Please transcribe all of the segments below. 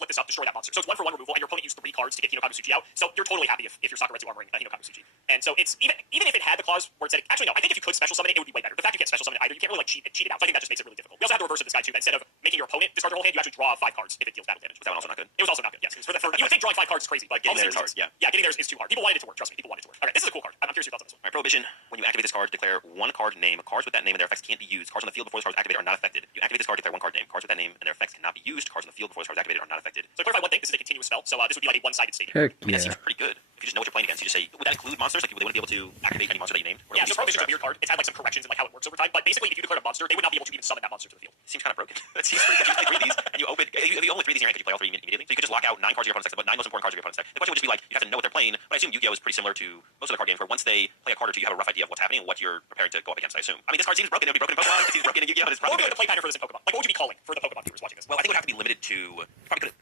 flip this up, destroy that monster. So it's 1-for-1 removal, and your opponent used 3 cards to get Hinokamu Tsuchi out. So you're totally happy if your Sakuretsu armoring Hinokamu Tsuchi. And so it's even if it had the clause where it said, actually no, I think if you could special summon it, it would be way better. The fact you can't special summon it either, you can't really like cheat it out. So I think that just makes it really difficult. We also have the reverse of this guy too. That instead of making your opponent discard their whole hand, you actually draw 5 cards if it deals battle damage. Was that one also not good? It was also not good. Yes, you would think drawing 5 cards is crazy, but getting there is hard. Yeah, getting there is too hard. People wanted it to work. Trust me, people wanted it to work. Okay, this is a cool card. I'm curious your thoughts on this one. All right, Prohibition. When you activate this card, declare 1 card name. Cards with that name and their effects can't be used. Cards on the field before this card is activated are not affected. You activate this card, declare 1 card name. Cards with that name and their effects cannot be used. Cards on the field before this card is activated are not affected. So to clarify one thing, this is a continuous spell. So this would be like a one-sided stadium. Heck I mean, that yeah. seems pretty good. If you just know what you're playing against, you just say, would that include monsters? Like, would they want to be able to activate any monster that you named? Yeah, so Prohibition's a weird card. It's had like some corrections in like how it works over time. But basically, if you declared a monster, they would not be able to even summon that monster to the field. It seems kind of broken. That seems pretty good. You play 3 of these, and you open. If you only 3 of these in your hand, could you play all 3 immediately? So you could just lock out 9 cards of your opponent's deck, but 9 most important cards of your opponent's deck. The question would just be like, you have to know what they're playing. But I assume Yu-Gi-Oh is pretty similar to most of the card games, where once they play a card or 2, you have a rough idea of what's happening and what you're preparing to go up against. I assume. I mean, this card seems broken. It would be broken in Pokemon. It seems broken in Yu-Gi-Oh. It's What probably would be like the play pattern for this in Pokemon? Like, what would you be calling for the Pokemon viewers watching this? Well, I think it would have to be limited to.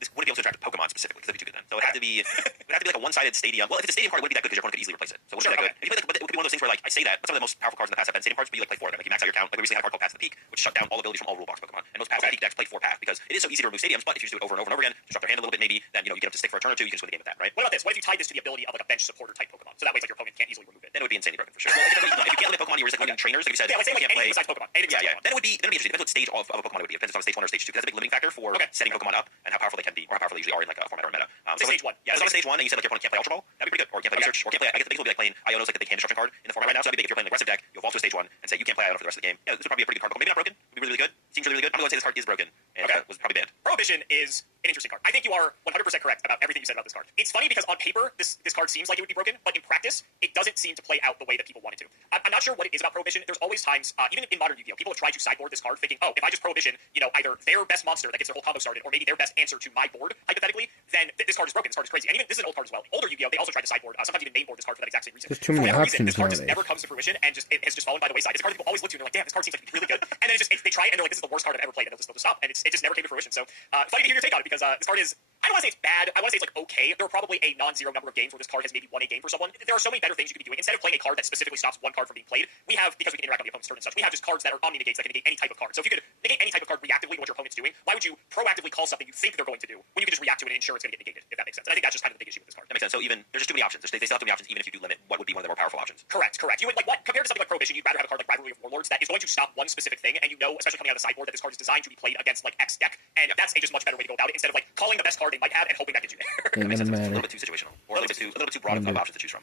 This wouldn't be able to attract Pokemon specifically because that'd be too good then. So it would have to be. It would have to be like a one-sided stadium. Well, if it's a stadium card, it wouldn't be that good because your opponent could easily replace it. So it wouldn't be that good. If you play, but it would be one of those things where like I say that, but some of the most powerful cards in the past have been stadium cards, but you like play 4 of them. Like you max out your count. Like we recently had a card called Path to the Peak, which shut down all abilities from all rule box Pokemon. And most Path to the Peak decks play 4 Path because it is so easy to remove stadiums. But if you just do it over and over and over again, disrupt their hand a little bit maybe, then you get them to stick for a turn or 2. You can just win the game with that, right? What about this? What if you tied this to the ability of like a bench supporter type Pokemon? So that way, like your opponent can't easily remove it. Then it would be insanely broken for sure. Well, if you can't limit Pokemon, you're just like trainers. Like you said, yeah, like say like can't anything play. besides Pokemon. Yeah. Then it would be interesting. Depends what stage of a Pokemon it would be. It depends if it's on stage 1 or stage 2. Because that's a big limiting factor for setting Pokemon up and how powerful they can be, or how powerful they usually are in like a format or a meta. So stage 1. Yeah, if it's on stage 1 and you said like your opponent can't play Ultra Ball, that'd be pretty good. Or can't play Research, or can't play. I guess the biggest would be like playing Iono's like the big hand destruction card in the format right now. So that'd be big. If you're playing an aggressive deck, you evolve to stage 1 and say you can't play Iono for the rest of the game. Yeah, this would probably be a pretty good card. Maybe not broken. It'd be really good. Seems really good. I'm going to say this card is broken and was probably banned. Prohibition is an interesting card. I think you are 100% correct about everything you said about this card. It's funny because on paper, this card seems like it would be broken, but in practice, it doesn't seem to play out the way that people want it to. I'm not sure what it is about Prohibition. There's always times, even in modern Yu-Gi-Oh, people have tried to sideboard this card thinking, oh, if I just Prohibition, either their best monster that gets their whole combo started, or maybe their best answer to my board, hypothetically, then this card is broken. This card is crazy. And even this is an old card as well. Older Yu-Gi-Oh, they also tried to sideboard, sometimes even mainboard this card for that exact same reason. There's too many options this card just nowadays. never comes to fruition and it has just fallen by the wayside. It's a card that people always look to and they're like, damn, this card seems like it's really good. And then they try it and they're like, this is the worst card I've ever played, and they'll just stop. And it just never came to fruition. So funny to hear your take on it because this card is, I don't want to say it's bad. I want to say it's like okay. There are probably a non-zero number of games where this card has maybe won a game for someone. There are so many better things you could be doing. Instead of playing a card that specifically stops one card from being played, we have, because we can interact on the opponent's turn and such, we have just cards that are omni-negates that can negate any type of card. So if you could negate any type of card reactively to what your opponent's doing, why would you proactively call something you think they're going to do when you can just react to it and ensure it's going to get negated, if that makes sense? And I think that's just kind of the big issue with this card. That makes sense. So even there's just too many options. They still have too many options even if you do limit what would be one of the more powerful options. Correct. You would like what compared to something like Prohibition, you'd rather have a card like Rivalry of Warlords that is going to stop one specific thing, and especially coming out of the sideboard, that this card is designed to be played against like X deck, and that's a just much better way to go about it instead of like calling the best card they might have and hoping that gets you there. Ain't gonna It's a matter. little bit too situational, or a little bit too broad of options to choose from.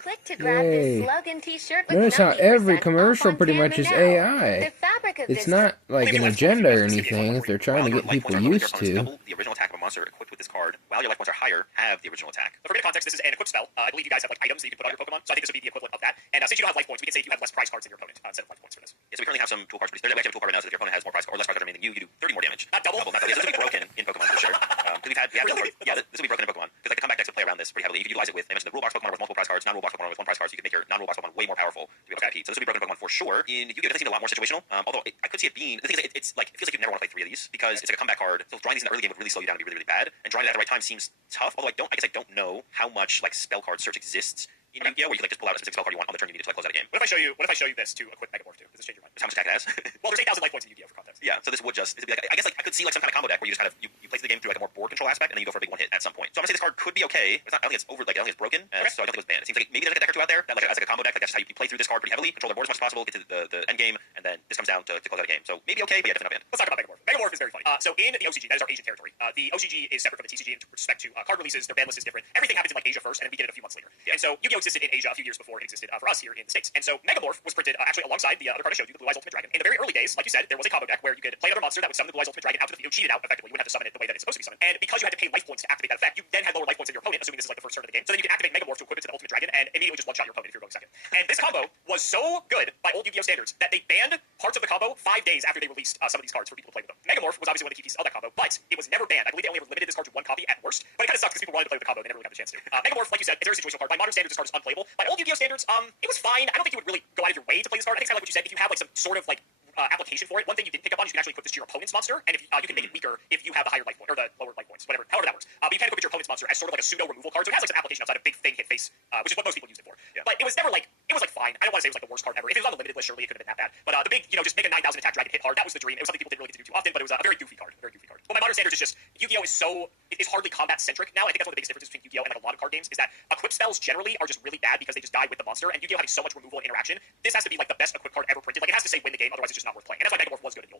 Click to grab this slogan t-shirt with Notice how 90% every off commercial on pretty Tama much is now. AI. The fabric of It's this not like an agenda or anything. They're trying to get people used to. Double the original attack of a monster equipped with this card, while your life points are higher, have the original attack. So for good context, this is an equipped spell. I believe you guys have like items that you can put on your Pokemon, so I think this would be the equivalent of that. And since you don't have life points, we can say you have less prize cards than your opponent instead of life points for this. Yeah, so we currently have some tool cards. We actually have a tool card right now, so if your opponent has more prize or less prize cards remaining than you do 30 more damage. Not double. Yeah, so this will be broken in Pokemon for sure. Because this will be broken in Pokemon. Because like the comeback decks will play around this pretty heavily. You can utilize it with, they mentioned the rule box Pokemon with multiple prize cards, non-rule box Pokemon with 1 prize card, so you can make your non-rule box Pokemon way more powerful to be able to compete. So this will be broken in Pokemon for sure. In Yu-Gi-Oh, it does seem a lot more situational. Although I could see it being, the thing is, it's like, it feels like you never want to play 3 of these because it's like a comeback card. So drawing these in the early game would really slow you down and be really, really bad. And drawing it at the right time seems tough. Although I guess I don't know how much like spell card search exists in Yu-Gi-Oh, where you can like just pull out a specific spell card you want on the turn you need to like close out a game. What if I show you this to equip Megamorph too? Does this change your mind? How much attack it has? Well, there's 8,000 life points in Yu-Gi-Oh for context. Yeah, so this would just, I guess like I could see like some kind of combo deck where you just kind of you play the game through like a more board control aspect and then you go for a big one hit at some point. So I'm gonna say this card could be okay. But it's not, I don't think it's over. Like I don't think it's broken. So I don't think it was banned. It seems like maybe there's like a deck or 2 out there that like as like a combo deck. Like that's just how you play through this card pretty heavily, control the board as much as possible, get to the end game, and then this comes down to close out a game. So maybe okay, but yeah, definitely not banned. Let's talk about Megamorph. Megamorph is very funny. So in the OCG, that is our Asian territory. The OCG is separate from the TCG in respect to card releases. Their ban list is different. Everything happens in like Asia first, and then we get it a few months later. And so Yu-Gi-Oh existed in Asia a few years before it existed for us here in the States. And so Megamorph was printed actually alongside the other card I showed you, the Blue Eyes Ultimate Dragon. In the very early days, like you said, there was a combo deck where you could play another monster that would summon the Blue Eyes Ultimate Dragon out to the field, cheat it out effectively. You wouldn't have to summon it the way that it's supposed to be summoned. And because you had to pay life points to activate that effect, you then had lower life points than your opponent, assuming this is like the first turn of the game. So then you can activate Megamorph to equip it to the Ultimate Dragon and immediately just one-shot your opponent if you're going second. And this combo was so good by old Yu-Gi-Oh standards that they banned parts of the combo 5 days after they released some of these cards for people to play with them. Megamorph was obviously one of the key pieces of that combo, but it was never banned. I believe they only ever limited this card to 1 copy at worst, but it kind of sucks because people wanted to play with the combo and they never really got the chance to. Megamorph, like you said, it's a very situational card. By modern standards, this card is unplayable. By old Yu-Gi-Oh standards, it was fine. I don't think you would really go out of your way to play this card. I think it's kind of like what you said. If you have like some sort of like application for it, one thing you didn't pick up on is you can actually equip this to your opponent's monster, and if you can make it weaker if you have the higher life point or the lower life points, however that works. But you can equip your opponent's monster as sort of like a pseudo removal card, so it has like some application outside of big thing hit face, which is what most people use it for. Yeah. But it was never like fine. I don't want to say it was like the worst card ever. If it was on the limited list, surely it could have been that bad. But the big, just make a 9,000 attack dragon hit hard. That was the dream. It was something people didn't really get to do too often, but it was a very goofy card. Well, by modern standards is just Yu-Gi-Oh is hardly combat centric now. I think that's one of the biggest differences between Yu-Gi-Oh and like a lot of card games is that equip spells generally are just really bad because they just die with the monster. And Yu-Gi-Oh having so much removal and interaction, this has to be like the best equip card ever printed. Like it has to say win the game, otherwise it's just not worth playing. And that's why Megamorph was good in the old